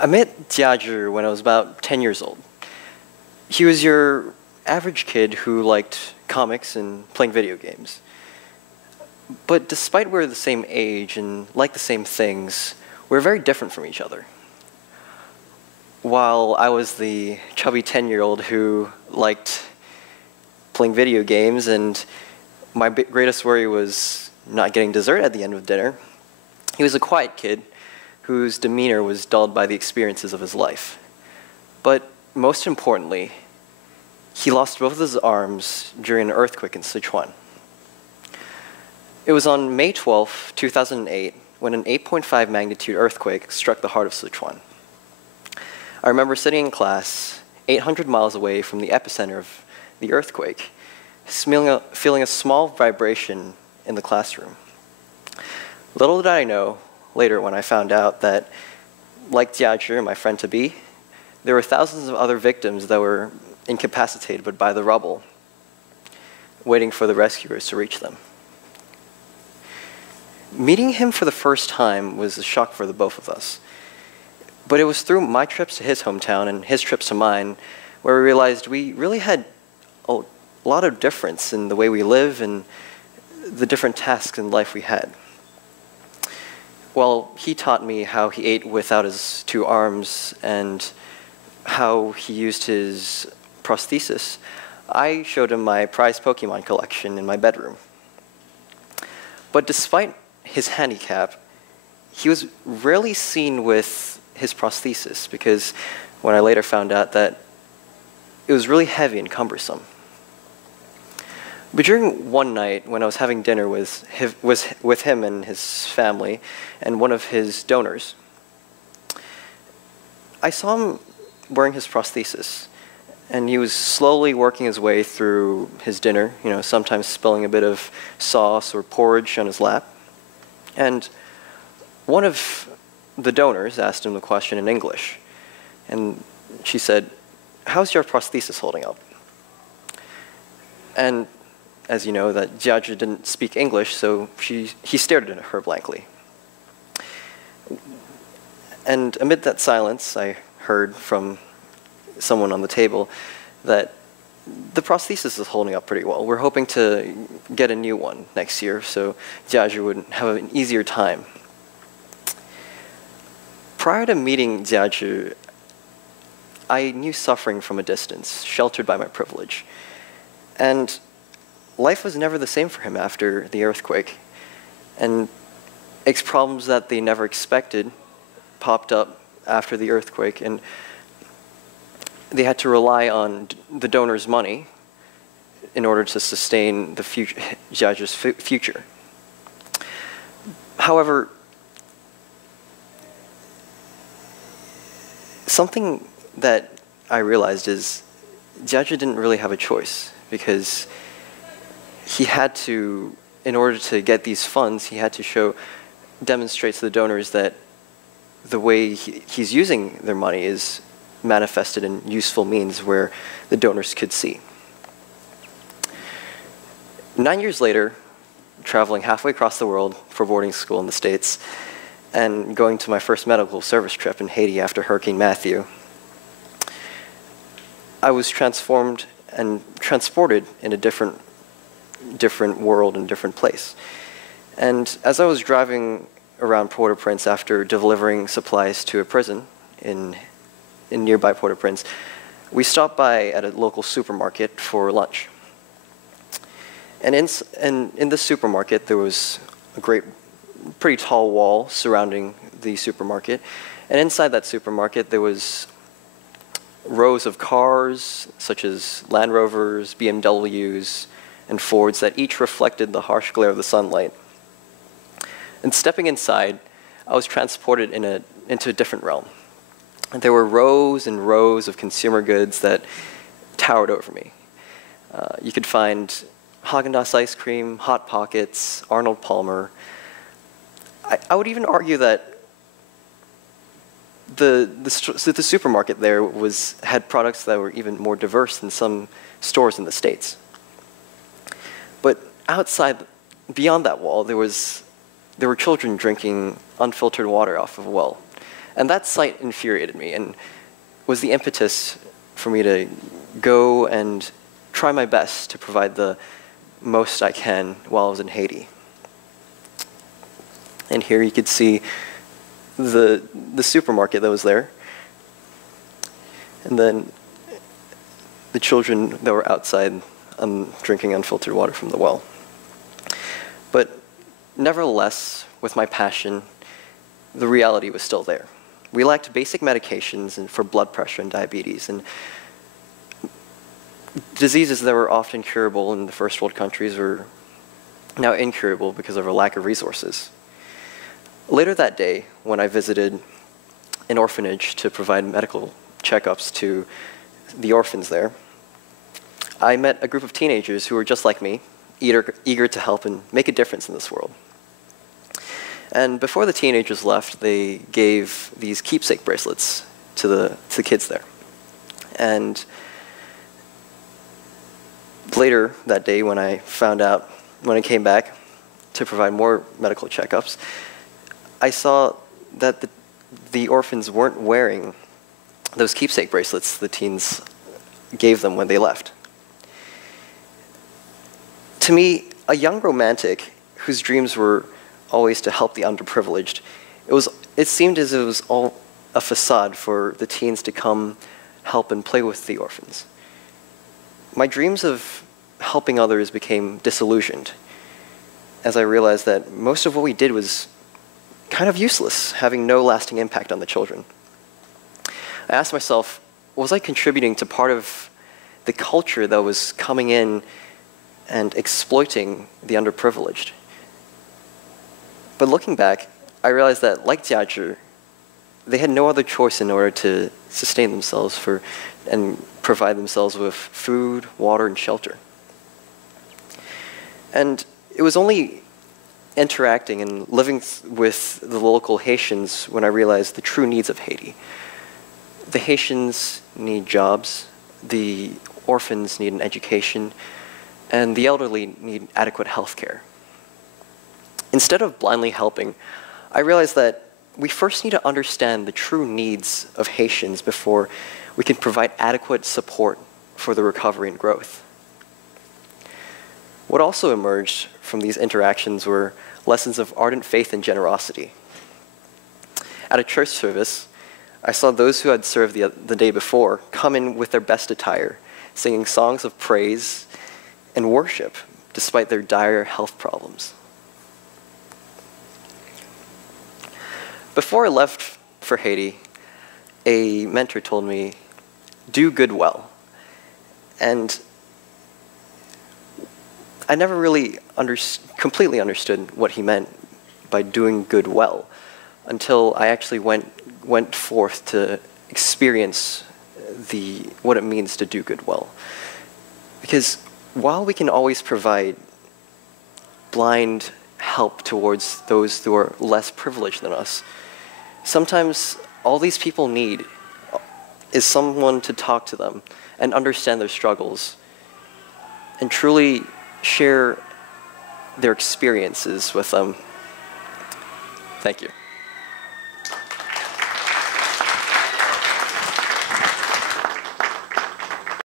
I met Jiazhi when I was about 10 years old. He was your average kid who liked comics and playing video games. But despite we're the same age and like the same things, we're very different from each other. While I was the chubby 10-year-old who liked playing video games and my greatest worry was not getting dessert at the end of dinner, he was a quiet kid whose demeanor was dulled by the experiences of his life. But most importantly, he lost both of his arms during an earthquake in Sichuan. It was on May 12, 2008, when an 8.5 magnitude earthquake struck the heart of Sichuan. I remember sitting in class 800 miles away from the epicenter of the earthquake, feeling a small vibration in the classroom. Little did I know later when I found out that, like Jiazhi, my friend-to-be, there were thousands of other victims that were incapacitated by the rubble, waiting for the rescuers to reach them. Meeting him for the first time was a shock for the both of us. But it was through my trips to his hometown and his trips to mine where we realized we really had a lot of difference in the way we live and the different tasks in life we had. Well, he taught me how he ate without his two arms and how he used his prosthesis. I showed him my prized Pokemon collection in my bedroom. But despite his handicap, he was rarely seen with his prosthesis because when I later found out that it was really heavy and cumbersome. But during one night when I was having dinner with him and his family and one of his donors, I saw him wearing his prosthesis, and he was slowly working his way through his dinner, sometimes spilling a bit of sauce or porridge on his lap. And one of the donors asked him the question in English, and she said, "How's your prosthesis holding up?" And as you know, that Jiazhi didn't speak English, so he stared at her blankly. And amid that silence, I heard from someone on the table that the prosthesis is holding up pretty well. We're hoping to get a new one next year, so Jiazhi would have an easier time. Prior to meeting Jiazhi, I knew suffering from a distance, sheltered by my privilege. And life was never the same for him after the earthquake. And problems that they never expected popped up after the earthquake, and they had to rely on the donor's money in order to sustain the Jiazhi's future. However, something that I realized is Jiazhi didn't really have a choice, because he had to, in order to get these funds, he had to demonstrate to the donors that the way he's using their money is manifested in useful means where the donors could see. 9 years later, traveling halfway across the world for boarding school in the States, and going to my first medical service trip in Haiti after Hurricane Matthew, I was transformed and transported in a different world and different place. And as I was driving around Port-au-Prince after delivering supplies to a prison in nearby Port-au-Prince, we stopped by at a local supermarket for lunch. And in the supermarket, there was a pretty tall wall surrounding the supermarket. And inside that supermarket, there was rows of cars, such as Land Rovers, BMWs, and Fords, that each reflected the harsh glare of the sunlight. And stepping inside, I was transported into a different realm. And there were rows and rows of consumer goods that towered over me. You could find Haagen-Dazs ice cream, Hot Pockets, Arnold Palmer. I would even argue that the supermarket there had products that were even more diverse than some stores in the States. But beyond that wall, there were children drinking unfiltered water off of a well. And that sight infuriated me and was the impetus for me to go and try my best to provide the most I can while I was in Haiti. And here you could see the supermarket that was there, and then the children that were outside drinking unfiltered water from the well. But nevertheless, with my passion, the reality was still there. We lacked basic medications for blood pressure and diabetes, and diseases that were often curable in the first world countries were now incurable because of a lack of resources. Later that day, when I visited an orphanage to provide medical checkups to the orphans there, I met a group of teenagers who were just like me, eager to help and make a difference in this world. And before the teenagers left, they gave these keepsake bracelets to the kids there. And later that day, when I came back to provide more medical checkups, I saw that the orphans weren't wearing those keepsake bracelets the teens gave them when they left. To me, a young romantic whose dreams were always to help the underprivileged, it seemed as if it was all a facade for the teens to come help and play with the orphans. My dreams of helping others became disillusioned as I realized that most of what we did was kind of useless, having no lasting impact on the children. I asked myself, was I contributing to part of the culture that was coming in and exploiting the underprivileged? But looking back, I realized that, like Jiazhi, they had no other choice in order to sustain themselves and provide themselves with food, water, and shelter. And it was only interacting and living with the local Haitians when I realized the true needs of Haiti. The Haitians need jobs, the orphans need an education, and the elderly need adequate health care. Instead of blindly helping, I realized that we first need to understand the true needs of Haitians before we can provide adequate support for the recovery and growth. What also emerged from these interactions were lessons of ardent faith and generosity. At a church service, I saw those who had served the day before come in with their best attire, singing songs of praise and worship despite their dire health problems. Before I left for Haiti, a mentor told me, "Do good well." And I never really completely understood what he meant by doing good well until I actually went forth to experience what it means to do good well. Because while we can always provide blind help towards those who are less privileged than us, sometimes all these people need is someone to talk to them and understand their struggles and truly share their experiences with them. Thank you.